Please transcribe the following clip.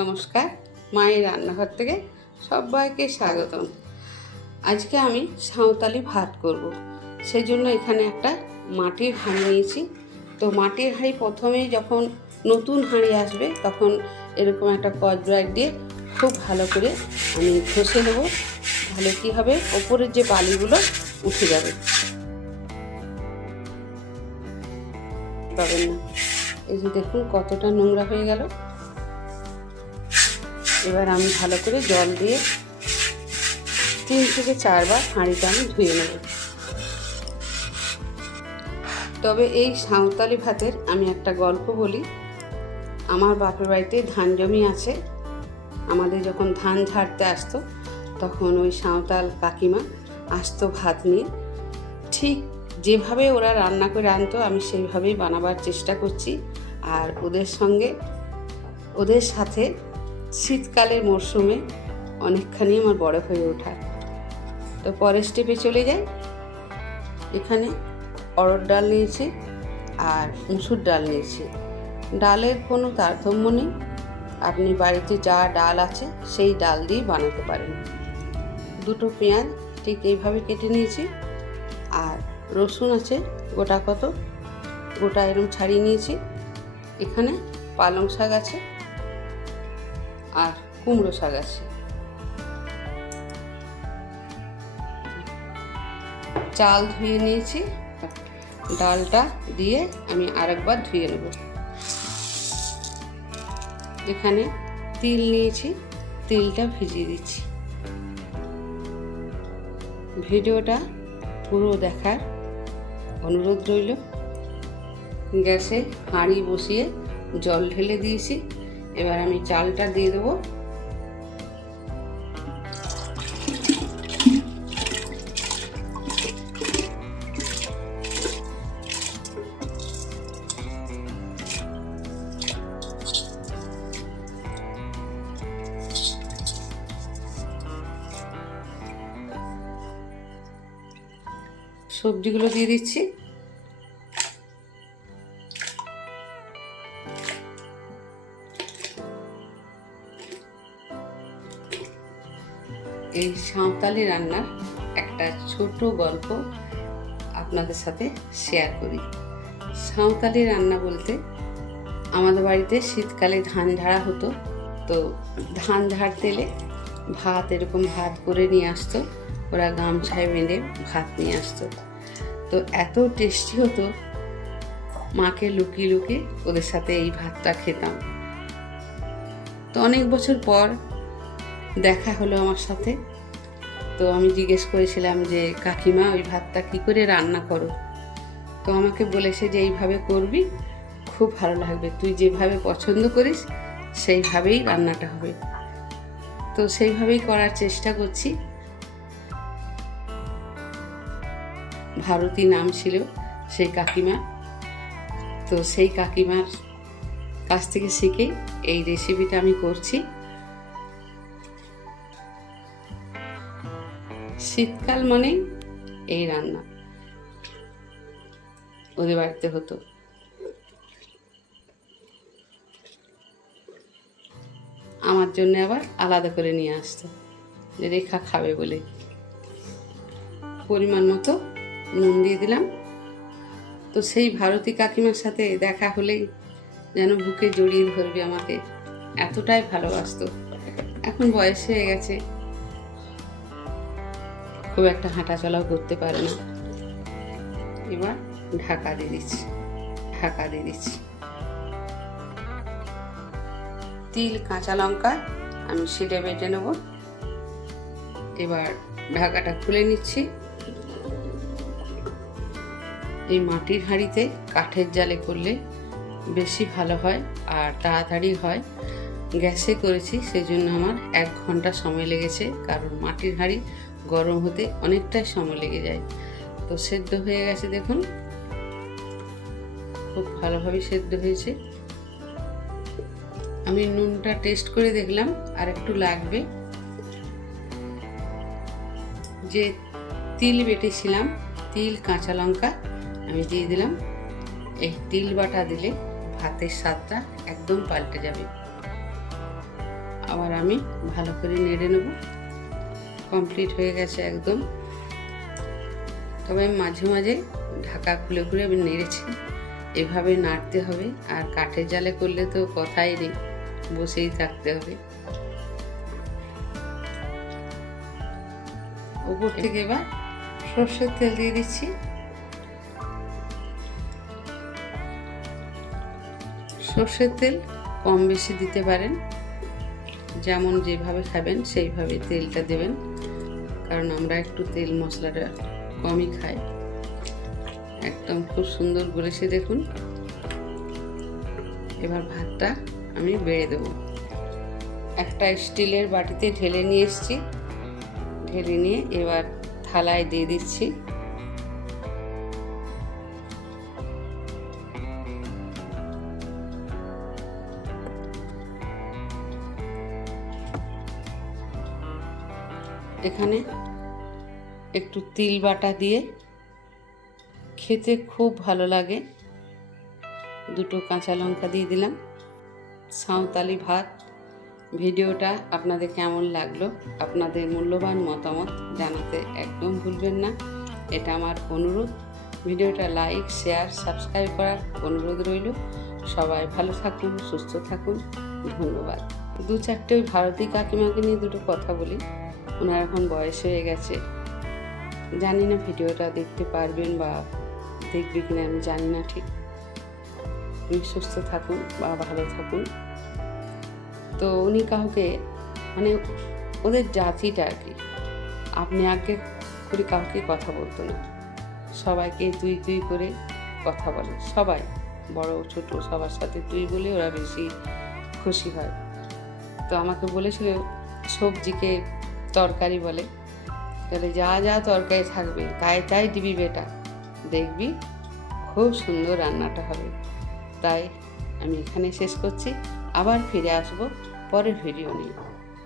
নমস্কার, মায়ের রান্নাঘর থেকে সবাইকে স্বাগতম। আজকে আমি সাঁওতালি ভাত করব। সেই জন্য এখানে একটা মাটির হাঁড়ি নিয়েছি। তো মাটির হাঁড়ি প্রথমেই যখন নতুন হাঁড়ি আসবে তখন এরকম একটা স্কচ ব্রাইট দিয়ে খুব ভালো করে আমি ঘষে নেব। তাহলে কী হবে, ওপরের যে বালিগুলো উঠে যাবে, পাবেন না। এই যে দেখুন কতটা নোংরা হয়ে গেল। এবার আমি ভালো করে জল দিয়ে 3 থেকে 4 বার হাঁড়িটা আমি ধুয়ে নেব। তবে এই সাঁওতালি ভাতের আমি একটা গল্প বলি। আমার বাপের বাড়িতে ধান জমি আছে। আমাদের যখন ধান ঝাড়তে আসতো তখন ওই সাঁওতাল কাকিমা আসতো ভাত নিয়ে। ঠিক যেভাবে ওরা রান্না করে আনতো আমি সেইভাবেই বানাবার চেষ্টা করছি। আর ওদের সাথে শীতকালের মরশুমে অনেকখানি আমার বড় হয়ে ওঠা। তো পরের স্টেপে চলে যাই। এখানে অড়হর ডাল নিয়েছি আর মুসুর ডাল নিয়েছি। ডালের কোনো তারতম্য নেই, আপনি বাড়িতে যা ডাল আছে সেই ডাল দিয়ে বানাতে পারেন। 2টো পেঁয়াজ ঠিক এইভাবে কেটে নিয়েছি। আর রসুন আছে গোটা এরকম ছাড়িয়ে নিয়েছি। এখানে পালং শাক আছে আর কুমড়ো শাক আছে। চাল ধুয়ে নিয়েছি। ডালটা দিয়ে আমি আরেকবার ধুয়ে নেব। এখানে তিল নিয়েছি, তিলটা ভিজিয়ে দিচ্ছি। ভিডিওটা পুরো দেখার অনুরোধ রইল। গ্যাসে হাঁড়ি বসিয়ে জল ঢেলে দিয়েছি। এবার আমি চালটা দিয়ে দেবো। সবজিগুলো দিয়ে দিচ্ছি। এই সাঁওতালি রান্নার একটা ছোট গল্প আপনাদের সাথে শেয়ার করি। সাঁওতালি রান্না বলতে আমাদের বাড়িতে শীতকালে ধান ঝাড়া হতো। তো ধান ঝাড়তে এলে এরকম ভাত করে নিয়ে আসতো। ওরা গামছায় বেঁধে ভাত নিয়ে আসতো। তো এত টেস্টি হতো, মাকে লুকিয়ে লুকিয়ে ওদের সাথে এই ভাতটা খেতাম। তো অনেক বছর পর দেখা হলো আমার সাথে। তো আমি জিজ্ঞেস করেছিলাম যে কাকিমা ওই ভাতটা কী করে রান্না করো? তো আমাকে বলেছে যে এইভাবে করবি, খুব ভালো লাগবে, তুই যেভাবে পছন্দ করিস সেইভাবেই রান্নাটা হবে। তো সেইভাবেই করার চেষ্টা করছি। ভারতী নাম ছিল সেই কাকিমা। তো সেই কাকিমার কাছ থেকে শিখে এই রেসিপিটা আমি করছি। শীতকাল মানেই এই রান্না ওদের বাড়িতে হতো। আমার জন্য আবার আলাদা করে নিয়ে আসতো যে রেখা খাবে বলে। পরিমাণ মতো নুন দিয়ে দিলাম। তো সেই ভারতী কাকিমার সাথে দেখা হলেই যেন বুকে জড়িয়ে ধরবে আমাকে, এতটাই ভালোবাসতো। এখন বয়স হয়ে গেছে, খুব একটা হাঁটাচলাও করতে পারে না। এবার ঢাকা দিয়ে দিচ্ছি। তিল কাঁচা লঙ্কা আমি শিলে বেটে নেব। এবার ঢাকাটা খুলে নিচ্ছি। এই মাটির হাঁড়িতে কাঠের জালে করলে বেশি ভালো হয় আর তাড়াতাড়ি হয়। গ্যাসে করেছি সেজন্য আমার 1 ঘন্টা সময় লেগেছে, কারণ মাটির হাঁড়ি গরম হতে অনেকটাই সময় লেগে যায়। তো সেদ্ধ হয়ে গেছে, দেখুন খুব ভালোভাবে সেদ্ধ হয়েছে। আমি নুনটা টেস্ট করে দেখলাম আর একটু লাগবে। যে তিল বেটেছিলাম, তিল কাঁচা লঙ্কা আমি দিয়ে দিলাম। এই তিল বাটা দিলে ভাতের স্বাদটা একদম পাল্টে যাবে। আবার আমি ভালো করে নেড়ে নেব। কমপ্লিট হয়ে গেছে একদম। তবে আমি মাঝে মাঝে ঢাকা খুলে খুলে আমি নেড়েছি। এভাবে নাড়তে হবে, আর কাঠের জালে করলে তো কথাই নেই, বসেই থাকতে হবে। উপর থেকে এবার সর্ষের তেল দিয়ে দিচ্ছি। সর্ষের তেল কম বেশি দিতে পারেন, যেমন যেভাবে খাবেন সেইভাবে তেলটা দেবেন, কারণ আমরা একটু তেল মশলাটা কমই খাই। একদম খুব সুন্দর গলেছে দেখুন। এবার ভাতটা আমি বেড়ে দেবো। একটা স্টিলের বাটিতে ঢেলে নিয়ে এসেছি। ঢেলে নিয়ে এবার থালায় দিয়ে দিচ্ছি। এখানে একটু তিল বাটা দিয়ে খেতে খুব ভালো লাগে। দুটো কাঁচা লঙ্কা দিয়ে দিলাম। সাঁওতালি ভাত। ভিডিওটা আপনাদের কেমন লাগলো, আপনাদের মূল্যবান মতামত জানাতে একদম ভুলবেন না, এটা আমার অনুরোধ। ভিডিওটা লাইক, শেয়ার, সাবস্ক্রাইব করার অনুরোধ রইল। সবাই ভালো থাকুন, সুস্থ থাকুন। ধন্যবাদ। দু চারটে ওই ভারতী কাকিমাকে নিয়ে দুটো কথা বলি। ওনার এখন বয়স হয়ে গেছে, জানি না ভিডিওটা দেখতে পারবেন বা দেখবে কিনা আমি জানি না ঠিক। সুস্থ থাকুন বা ভালো থাকুন। তো উনি কাউকে মানে ওদের জাতিটা আর কি, আপনি আগে করে কাউকে কথা বলতো না, সবাইকে তুই তুই করে কথা বলে। সবাই বড় ছোট সবার সাথে তুই বলে ওরা বেশি খুশি হয়। তো আমাকে বলেছিল সবজিকে তরকারি বলে, তাহলে যা যা তরকারি থাকবে তাই তাই দিবি বেটা, দেখবি খুব সুন্দর রান্নাটা হবে। তাই আমি এখানে শেষ করছি, আবার ফিরে আসবো পরের ভিডিও নিয়ে।